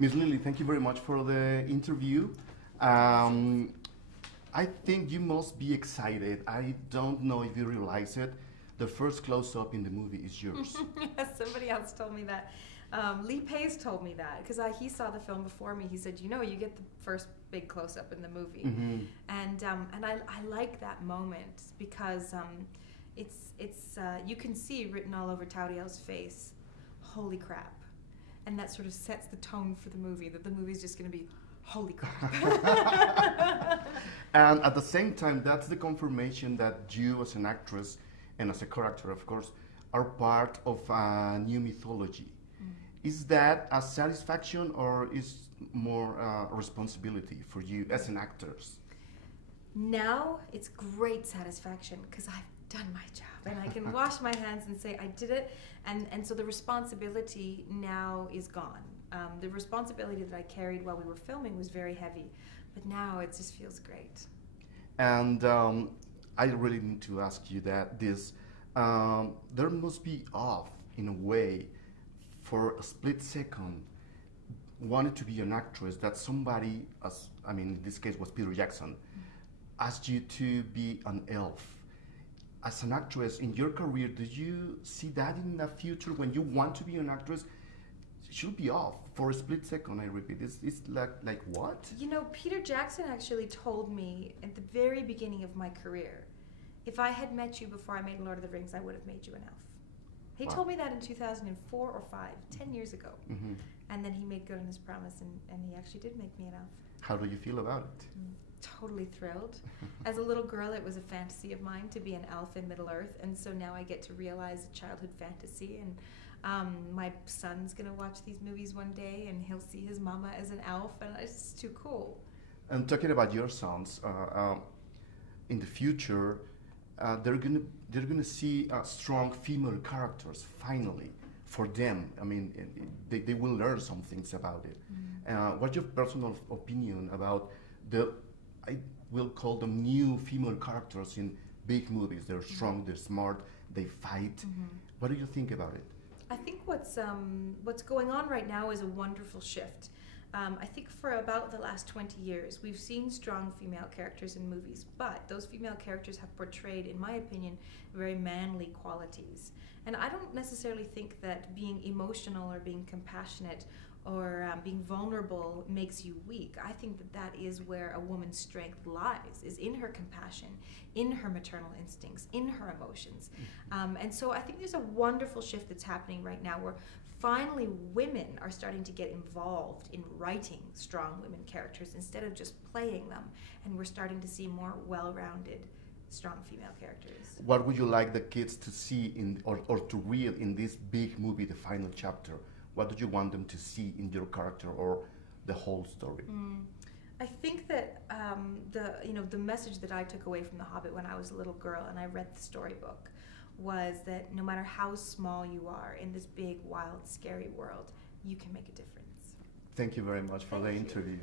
Miss Lilly, thank you very much for the interview. I think you must be excited. I don't know if you realize it. The first close-up in the movie is yours. Somebody else told me that. Lee Pace told me that because he saw the film before me. He said, you know, you get the first big close-up in the movie. Mm-hmm. And I like that moment because it's you can see written all over Tauriel's face, holy crap. And that sort of sets the tone for the movie, that the movie's just going to be holy crap. And at the same time, that's the confirmation that you as an actress and as a character, of course, are part of a new mythology. Mm. Is that a satisfaction or is more responsibility for you as an actress? Now it's great satisfaction because I've done my job and I can wash my hands and say I did it, and so the responsibility now is gone. The responsibility that I carried while we were filming was very heavy, but now it just feels great. And I really need to ask you that there must be off in a way for a split second wanted to be an actress that somebody, in this case was Peter Jackson, asked you to be an elf. As an actress in your career, do you see that in the future when you want to be an actress? It should be off for a split second, I repeat. It's like what? You know, Peter Jackson actually told me at the very beginning of my career, if I had met you before I made Lord of the Rings, I would have made you an elf. He told me that in 2004 or 5, 10 years ago. Mm-hmm. And then he made good on his promise, and he actually did make me an elf. How do you feel about it? Totally thrilled. As a little girl, it was a fantasy of mine to be an elf in Middle-earth, and so now I get to realize a childhood fantasy, and my son's going to watch these movies one day, and he'll see his mama as an elf, and it's just too cool. And talking about your sons, in the future, they're gonna see strong female characters finally for them. I mean, they will learn some things about it. Mm. What's your personal opinion about I will call them new female characters in big movies? They're strong, they're smart, they fight. Mm-hmm. What do you think about it? I think what's going on right now is a wonderful shift. I think for about the last 20 years, we've seen strong female characters in movies, but those female characters have portrayed, in my opinion, very manly qualities. And I don't necessarily think that being emotional or being compassionate or being vulnerable makes you weak. I think that that is where a woman's strength lies, is in her compassion, in her maternal instincts, in her emotions. And so I think there's a wonderful shift that's happening right now where finally women are starting to get involved in writing strong women characters instead of just playing them. And we're starting to see more well-rounded, strong female characters. What would you like the kids to see or to read in this big movie, the final chapter? What do you want them to see in your character or the whole story? I think that the message that I took away from The Hobbit when I was a little girl and I read the storybook was that no matter how small you are in this big, wild, scary world, you can make a difference. Thank you very much for the interview.